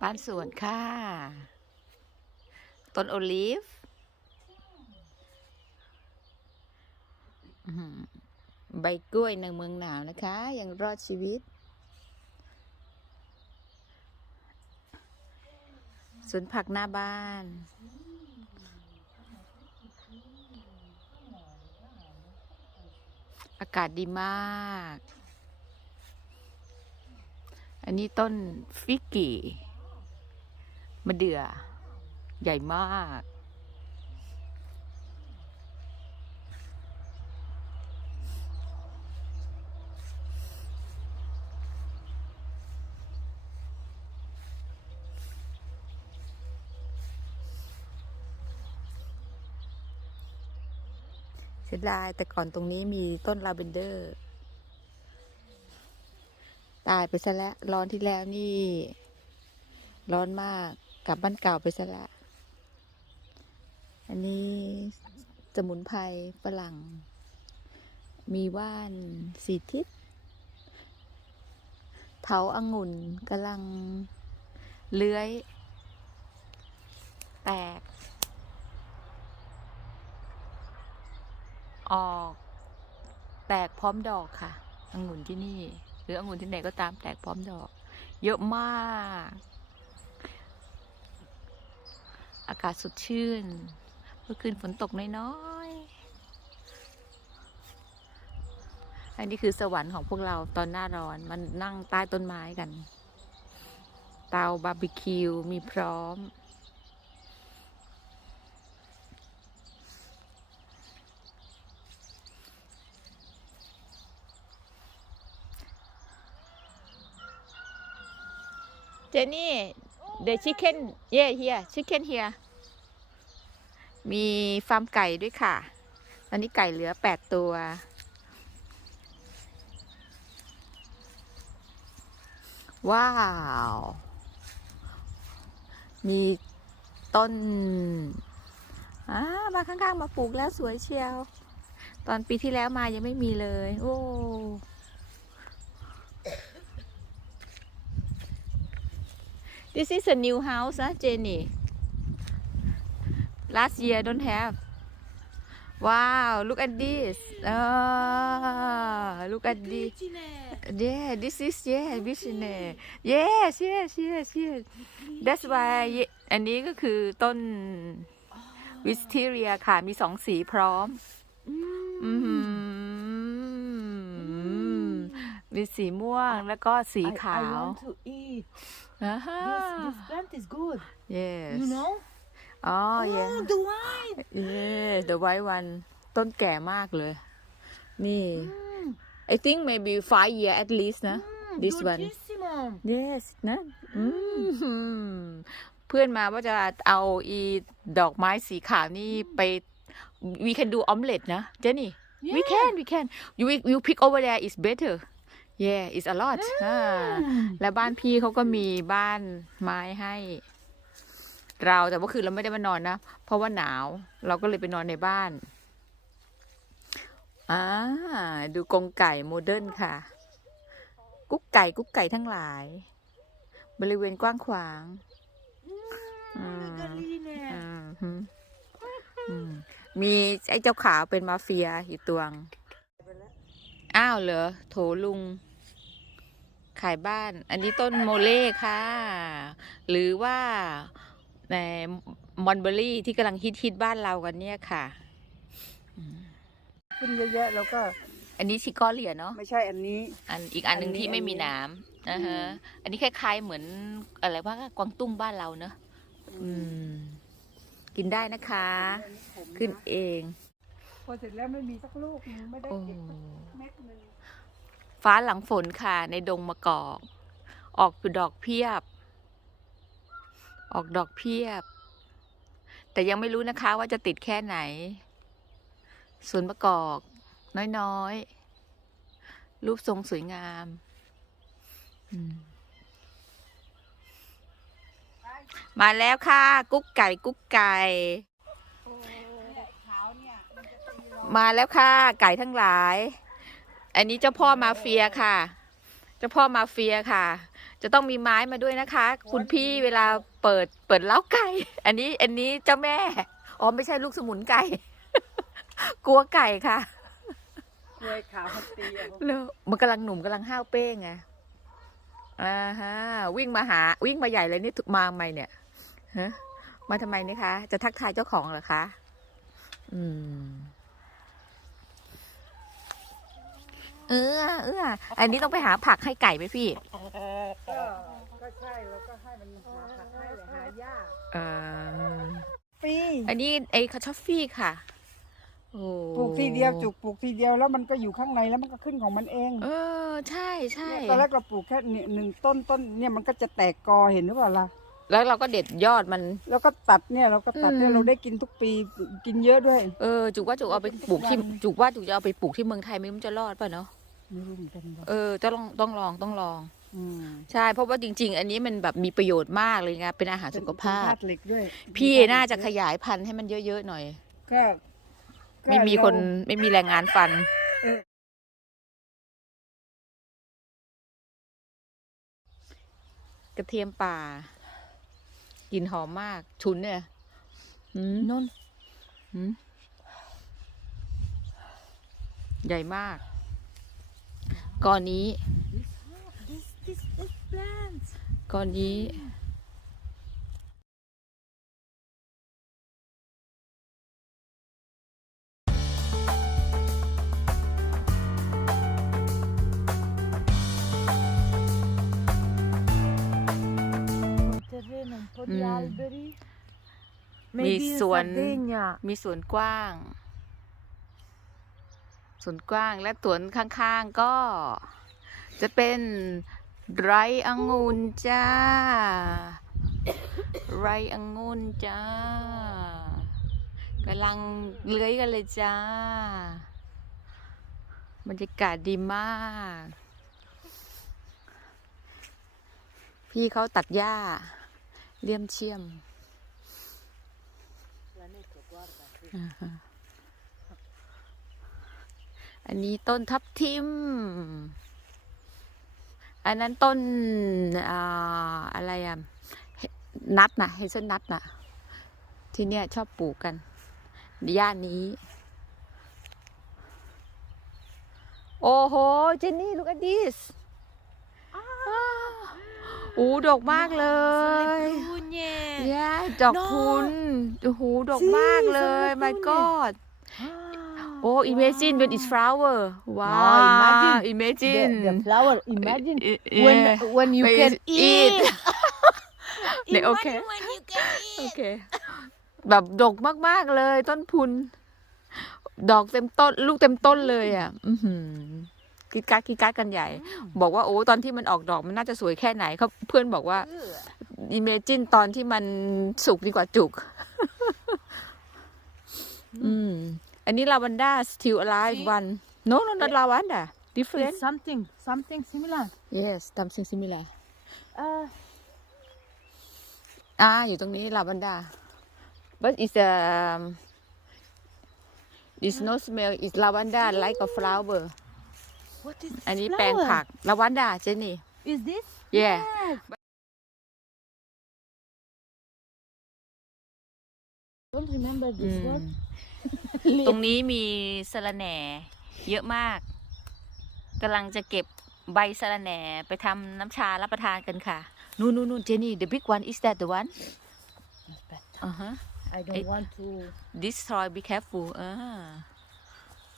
บ้านสวนค่ะ ต้นโอลิฟใบกล้วยในเมืองหนาวนะคะ ยังรอดชีวิตสวนผักหน้าบ้าน อากาศดีมาก อันนี้ต้นฟิกกี้ มะเดื่อ ใหญ่มาก เสียดายแต่ก่อนตรงนี้มีต้นลาเวนเดอร์ ตายไปซะแล้ว ร้อนที่แล้วนี่ ร้อนมาก กลับบ้านเก่าไปซะล้วอันนี้สมุนไพรฝรั่ง มีว่านสีทิศเถาอางุ่นกำลังเลื้อย แตก ออก แตกพร้อมดอกค่ะองุ่นที่นี่ หรือองุ่นที่ไหนก็ตามแตกพร้อมดอก เยอะมาก อากาศสดชื่น เมื่อคืนฝนตกน้อยๆ อันนี้คือสวรรค์ของพวกเราตอนหน้าร้อนมันนั่งใต้ต้นไม้กัน เตาบาร์บีคิวมีพร้อมเจนี่ the chicken yeah here chicken here มีฟาร์มไก่ด้วยค่ะ ตอนนี้ไก่เหลือแปดตัว ว้าว มีต้นอ่ามาข้างๆ มาปลูกแล้วสวยเชียว ตอนปีที่แล้วมายังไม่มีเลย โอ้ This is a new house, huh, Jenny? Last year don't have. Wow, look at this. Ah, look at this. Yeah, this is yeah, business. Yes, yes, yes, yes. That's why อันนี้ก็คือต้นวิส t เ r ียค่ะ มีสองสีพร้อม อือหือ มีสีม่วงแล้วก็สี I, ขาว I want to eat. อ่าฮะ This, this plant is good. yes You know? อ๋อ Oh, yeah the wine. yeah the white one ต้นแก่มากเลย นี่ I think maybe five year at least นะ Mm, This one. Bellissimo. yes นะอืมเพื่อนมาว่าจะเอาอีดอกไม้สีขาวนี่ไป we can do omelette นะเจนี่ we Yeah. can we can you you pick over there is better yeah it's a lot อ่า Mm. และบ้านพี่เขาก็มีบ้านไม้ให้ เราแต่ว่าคืนเราไม่ได้มานอนนะ เพราะว่าหนาว เราก็เลยไปนอนในบ้านอ่าดูกรงไก่โมเดิร์นค่ะ กุ๊กไก่กุ๊กไก่ทั้งหลาย บริเวณกว้างขวาง Mm, galline. อืมฮึอืมมีไอ้เจ้าขาวเป็นมาเฟียอยู่ตวง อ้าวเหรอ โถลุง ขายบ้าน อันนี้ต้นโมเล่ค่ะ หรือว่าในมอนเบอรี่ที่กำลังฮิตฮิตๆบ้านเรากันเนี่ยค่ะ ขึ้นเยอะแยะแล้วก็อันนี้ชิกอเลียเนาะไม่ใช่อันนี้ อันอีกอันหนึ่งอันนี้ที่ไม่มีอันนี้หน้ำนะฮะอันนี้คล้ายๆเหมือนอะไรว่ากวางตุ้งบ้านเราเนอะอืมกินได้นะคะ ขึ้นเอง พอเสร็จแล้วไม่มีสักลูกนึงไม่ได้โอ้เก็บสักเม็ดหนึง ฟ้าหลังฝนค่ะในดงมะกอก ออกดอกเพียบ ออกดอกเพียบ แต่ยังไม่รู้นะคะว่าจะติดแค่ไหนสวนมะกอก น้อยๆ รูปทรงสวยงามอืมมาแล้วค่ะ กุ๊กไก่กุ๊กไก่ขาวเนี่ยมันจะตีเรามาแล้วค่ะ ไก่ทั้งหลาย อันนี้เจ้าพ่อมาเฟียค่ะ เจ้าพ่อมาเฟียค่ะ จะต้องมีไม้มาด้วยนะคะ คุณพี่เวลาเปิดเปิดเล้าไก่ อันนี้อันนี้เจ้าแม่ อ๋อไม่ใช่ลูกสมุนไก่ กลัวไก่ค่ะเคยขาวมันตีเอาแล้วมันกำลังหนุ่มกำลังห้าวเป้งไงอ่าฮะวิ่งมาหา วิ่งมาใหญ่เลยนี่ถึกมาทำไมเนี่ยฮะมาทำไมนี่คะ จะทักทายเจ้าของเหรอคะ อืม เออเอออันนี้ต้องไปหาผักให้ไก่ไหมพี่ก็ก็ใช่แล้วก็ให้มันหาผักให้หาหญ้าเออปีอันนี้ไอ้คาชอฟฟี่ค่ะโอ้ปลูกทีเดียวจุกปลูกทีเดียวแล้วมันก็อยู่ข้างในแล้วมันก็ขึ้นของมันเอง เออใช่ใช่เนี่ยตอนแรกเราปลูกแค่เนี่ยหนึ่งต้นต้นเนี่ยมันก็จะแตกกอเห็นหรือเปล่าล่ะแล้วเราก็เด็ดยอดมัน แล้วก็ตัดเนี่ยเราก็ตัดเนี่ยอืมเราได้กินทุกปีกินเยอะด้วย เออจุกว่าจุกเอาไปปลูกที่วันจุกว่าจุกจะเอาไปปลูกที่เมืองไทยไม่รู้มันจะรอดป่ะเนาะ ไม่รู้เหมือนกันว่าเออต้องลองต้องลองต้องลอง อืมใช่ เพราะว่าจริง ๆ อันนี้มันแบบมีประโยชน์มากเลยไงเป็นอาหารสุขภาเป็นพธตุเหล็กด้วยพี่มีธตุเหล็กน่าจะด้วยขยายพันธุ์ให้มันเยอะๆหน่อย ก็ก็ไม่มีคนเรา ไม่มีแรงงานฟัน เออ กระเทียมป่ากลิ่นหอมมาก ชุนเนี่ยหืมนนหืมใหญ่มาก ก้อนนี้ this this is plants ก้อนนี้ terreno un po' Mm. di alberi Mi maybe in suon- Sardegna มีสวนกว้าง สวนกว้างและสวนข้างๆก็ จะเป็นไรองุ่นจ้า ไรองุ่นจ้ากำลังเลื้อยกันเลยจ้า บรรยากาศดีมาก พี่เขาตัดหญ้าเลี่ยมเชี่ยมอ่าฮะ อันนี้ต้นทับทิม อันนั้นต้นอ่าอะไรอะเฮนัทนะเฮเซลนัทนะที่เนี่ยชอบปลูกกันย่านนี้ โอ้โห เจนนี่ look at this อู้ดอกมากเลย Prugne ย่าดอก No พุนโอ้โหดอก Si, มากเลย sono my prune. god Ah, Oh imagine when it's wow. flower wow imagine imagine the, the flower imagine I- I- when yeah. when you When can you eat, eat. Ne- Imagine okay. when you can โอ eat เค แบบดกมาก ๆ เลย ต้นพุน ดอกเต็มต้น ลูกเต็มต้นเลยอะ อือหือกิดการดกิดการดกันใหญ่ บอกว่าโอ้ตอนที่มันออกดอกมันน่าจะสวยแค่ไหนเขาเพื่อนบอกว่าอิเมจินตอนที่มันสุกดีกว่าจุก อืม อันนี้ลาวันด้า still alive See? one no no not lavanda different it's something something similar yes something similar uh อ่า อยู่ตรงนี้ลาวันด้า but it's a it's no smell it's lavanda like a flower what is อัน this นี้แปลง flower? ผักลาวันด้าเจนี่ is this Yeah. yes don't remember อื this ม word ตรงนี้มีสะระแหน่ เยอะมากกำลังจะเก็บใบสะระแหน่ไปทำน้ำชารับประทานกันค่ะ นู่นนู่นนู่นเจนี่ the big one is that the one Yes, but อ่าฮะ I don't It- want to destroy be careful อ่า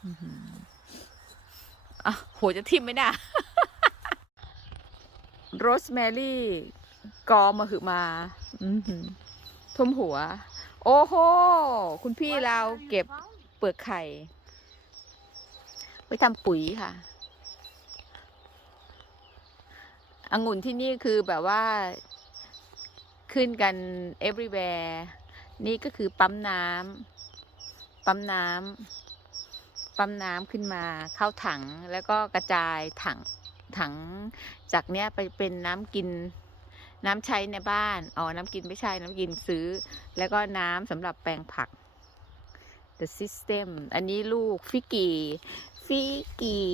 อื้อหืออะโหจะทิ่มไหมน่ะโรสแมรี่กอมาหือมาอือหือท่วมหัว โอ้โห คุณพี่เราเก็บเปลือกไข่ ไว้ทำปุ๋ยค่ะองุ่นที่นี่คือแบบว่าขึ้นกัน everywhere นี่ก็คือปั๊มน้ำปั๊มน้ำปั๊มน้ำขึ้นมาเข้าถังแล้วก็กระจายถังถังจากเนี้ยไปเป็นน้ำกิน น้ำใช้ในบ้าน อ๋อ น้ำกินไม่ใช่ น้ำกินซื้อ แล้วก็น้ำสำหรับแปลงผัก the system อันนี้ลูกฟิกกี้ฟิกกี้